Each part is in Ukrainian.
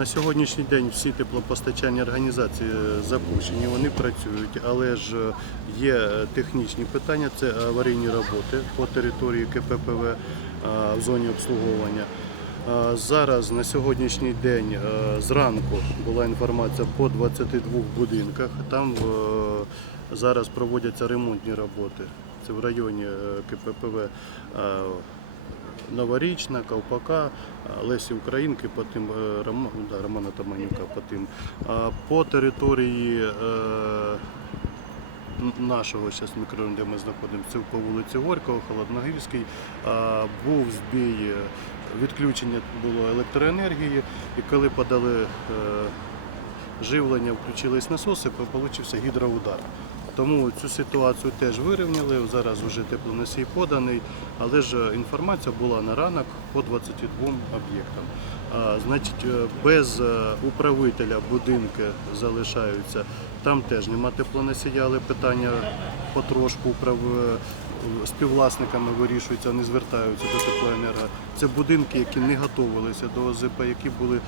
На сьогоднішній день всі теплопостачальні організації е, запущені, вони працюють, але ж е, є е, технічні питання, це аварійні роботи по території КППВ в зоні обслуговування. Зараз на сьогоднішній день зранку була інформація по 22 будинках. Там зараз проводяться ремонтні роботи. Це в районі КППВ Новорічна, Ковпака, е, Лесі Українки, потім е, Романа Таманюка. Потім. По території е, нашого зараз мікрорайону, де ми знаходимося, по вулиці Горького, Холодногірський, був збій, відключення було електроенергії, і коли подали живлення, включились насоси, получився гідроудар. Тому цю ситуацію теж вирівняли. Зараз вже теплоносій поданий, але ж е, інформація була на ранок по 22 об'єктам. Значить, е, без е, управителя будинки залишаються. Там теж нема теплоносія, але питання потрошку управ... е, співвласниками вирішуються, вони звертаються до теплоенерго. Це будинки, які не готувалися до ОЗП, які були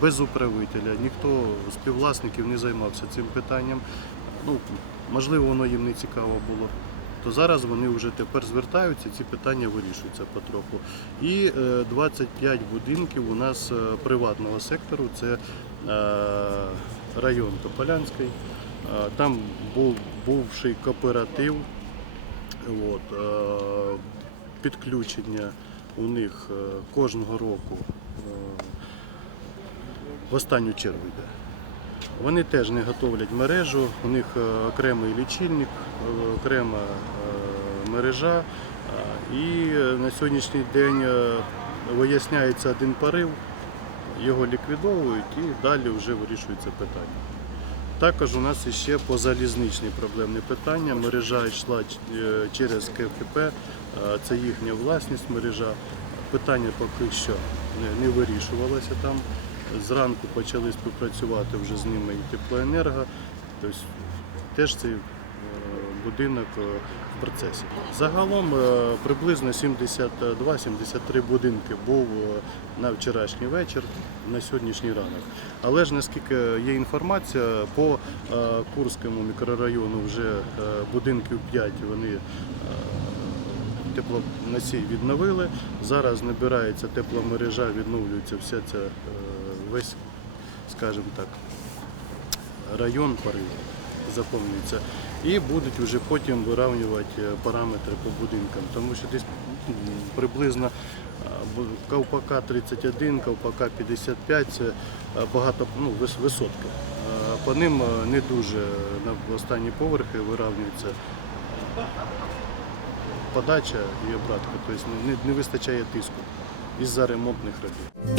без управителя. Ніхто співвласників не займався цим питанням. Ну, можливо, воно їм не цікаво було. То зараз вони вже тепер звертаються, ці питання вирішуються потроху. І е, 25 будинків у нас е, приватного сектору, це е, район Тополянський. Е, Там був бувший кооператив. От, е, підключення у них е, кожного року е, в останню чергу йде. Вони теж не готовлять мережу, у них е, окремий лічильник, е, окрема е, мережа. І на сьогоднішній день виясняється один порив, його ліквідовують і далі вже вирішується питання. Також у нас ще по залізничні проблемні питання. Мережа йшла через КФП, це їхня власність мережа. Питання поки що не вирішувалося там. Зранку почали співпрацювати вже з ними і теплоенерго. Тобто теж цей е, будинок е, в процесі. Загалом е, приблизно 72-73 будинки був на вчорашній вечір, на сьогоднішній ранок. Але ж наскільки є інформація, по Курському мікрорайону вже будинків 5 вони теплоносій відновили. Зараз набирається тепломережа, відновлюється вся ця весь, скажімо так, район Парижа заповнюється. І будуть вже потім вирівнювати е, параметри по будинкам, тому що десь приблизно е, Ковпака 31, Ковпака 55 це е, багато ну, висотки. По ним не дуже на останні поверхи вирівнюється подача і обратка, тобто не вистачає тиску із-за ремонтних робіт.